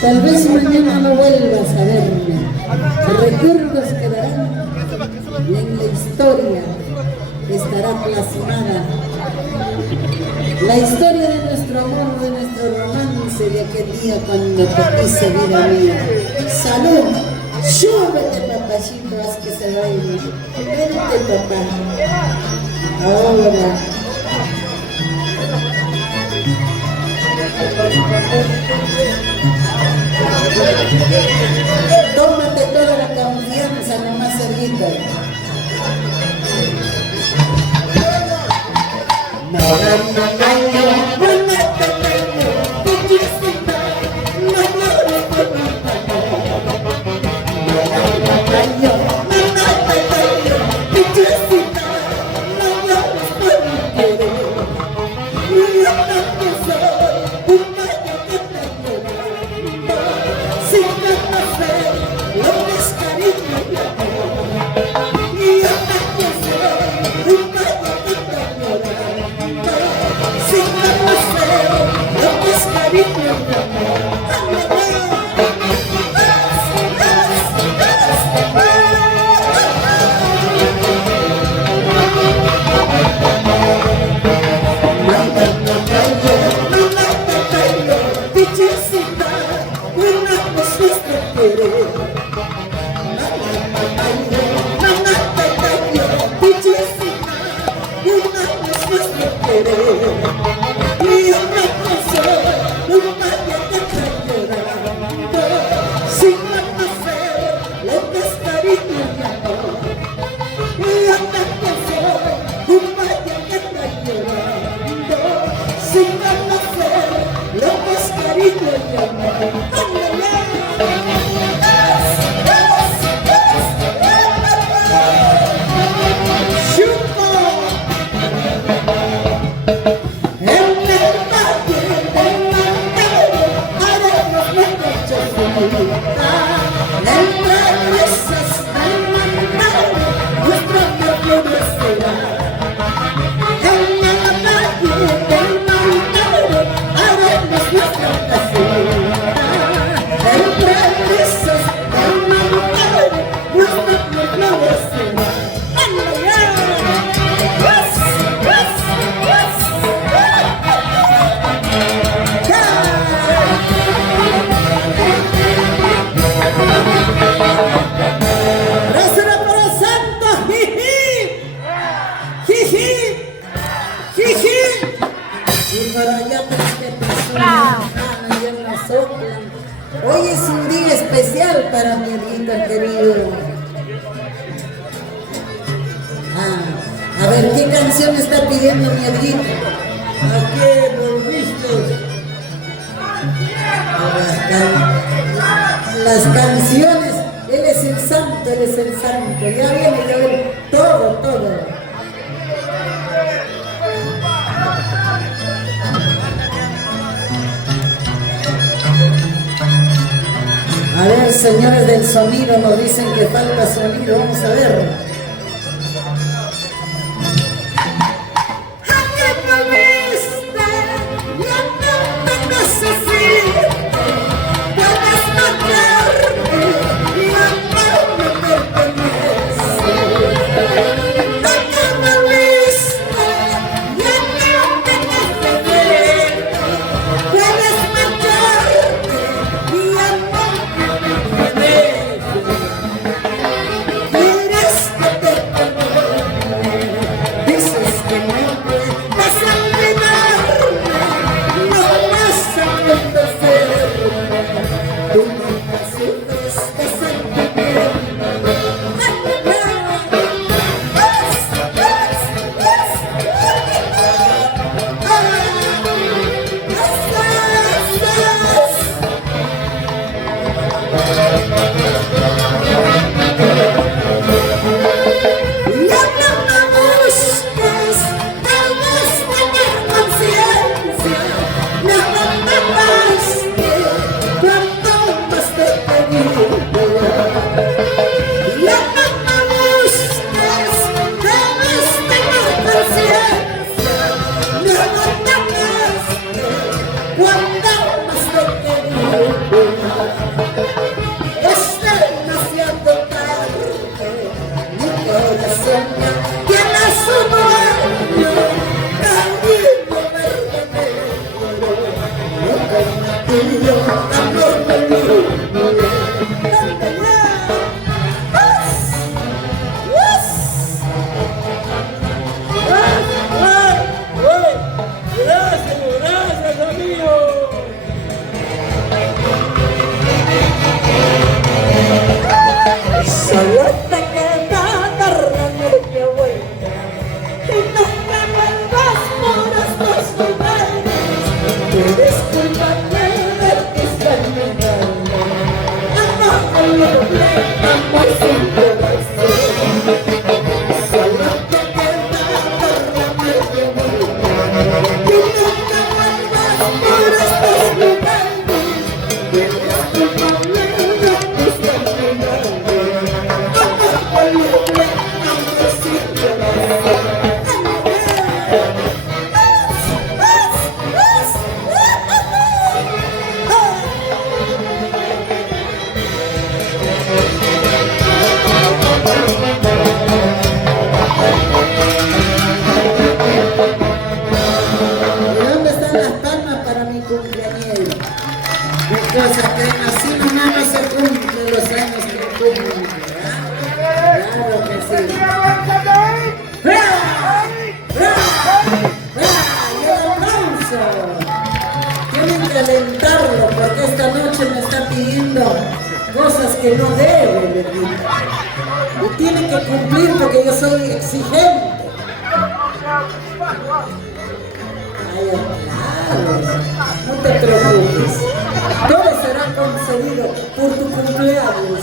Tal vez mañana no vuelvas a verme. Recuerdos quedarán y en la historia estará plasmada la historia de nuestro amor, de nuestro romance, de aquel día cuando te quise, vida mía. Salud, súbete papachito, haz que se baile. Vente papá. Ahora. Tómate toda la confianza, nomás cerquita. Hoy es un día especial para mi Edguita querido. A ver, ¿qué canción está pidiendo mi Edguita? ¿A qué volviste? Las canciones, él es el santo, él es el santo. Ya viene, todo, todo. A ver, señores del sonido, nos dicen que falta sonido, vamos a ver. calentarlo porque esta noche me está pidiendo cosas que no debe de pedir. Y tiene que cumplir porque yo soy exigente. Ay, claro, no te preocupes. Todo será concedido por tu cumpleaños.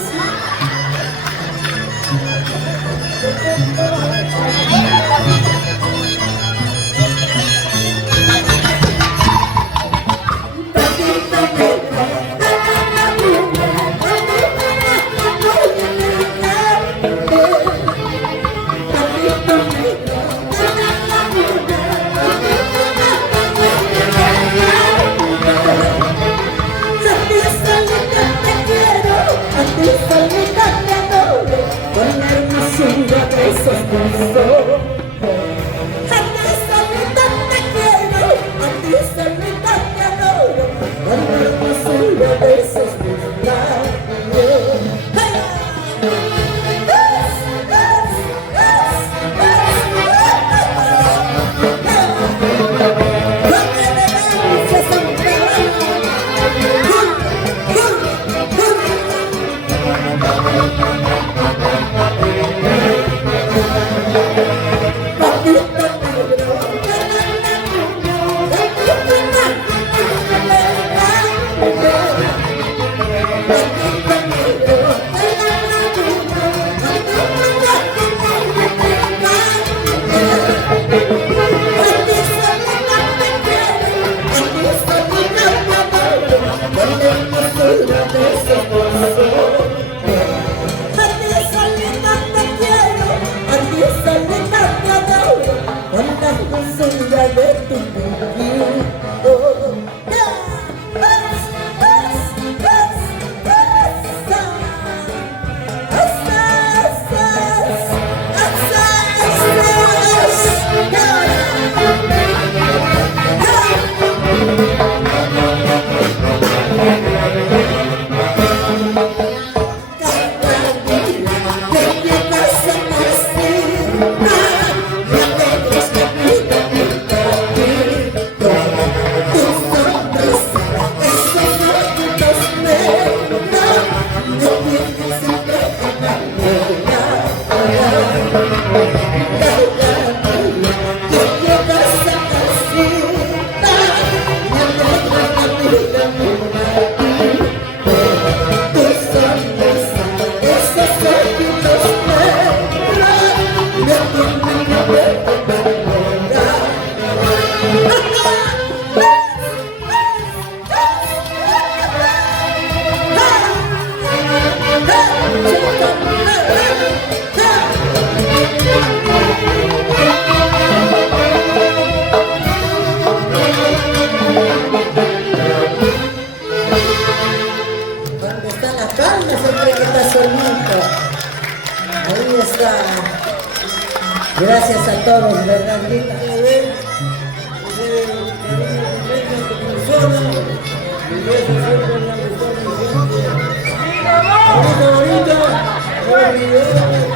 Gracias a todos, ¿verdad, Rita?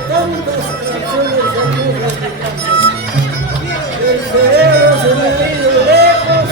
Tantas canciones hermosas que cantas. El cerebro se me ha ido lejos.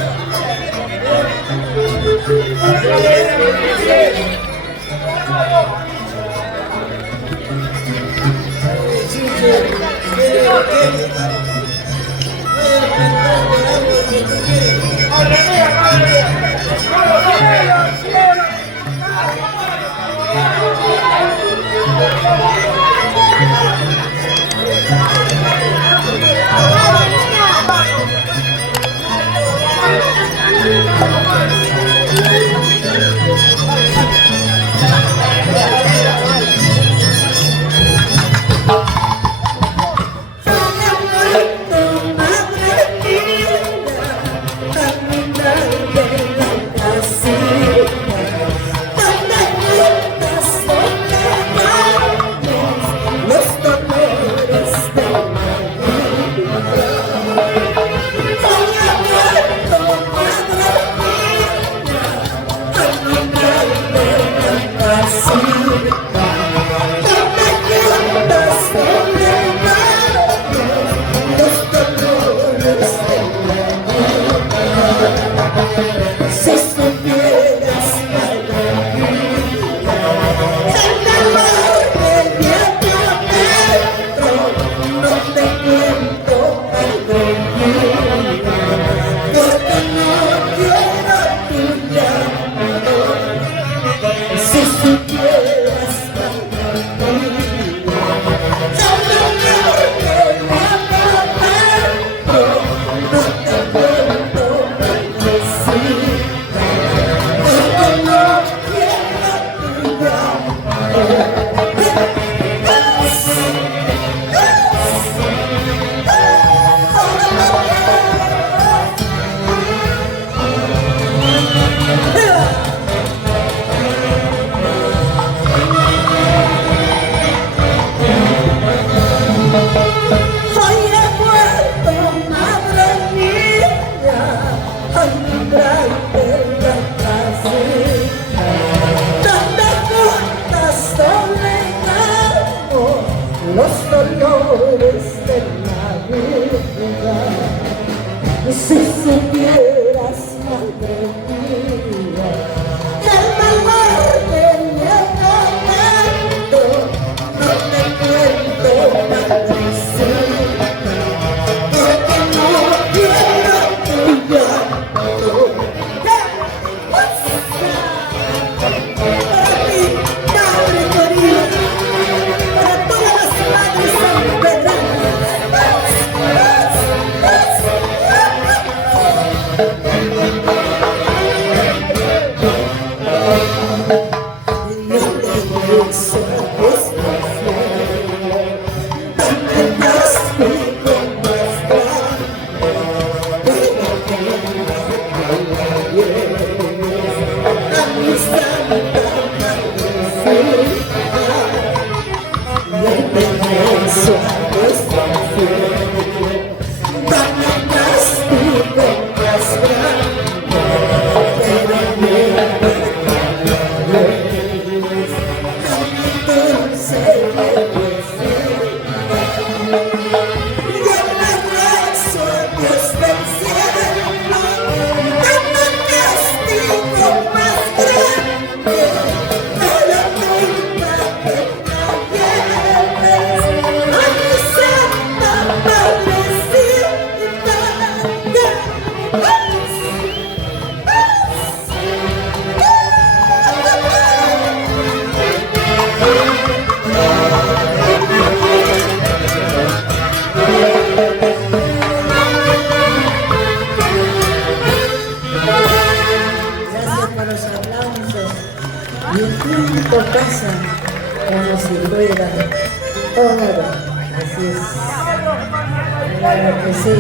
Si supieras, madre mía, el valor que me ha dado, no te cuento, madrecita, porque no quiero tu llanto. Para mi madre querida, para todas las madres sanpedranas. Y el tiempo pasa como si fuera oro. Así es. Claro que sí.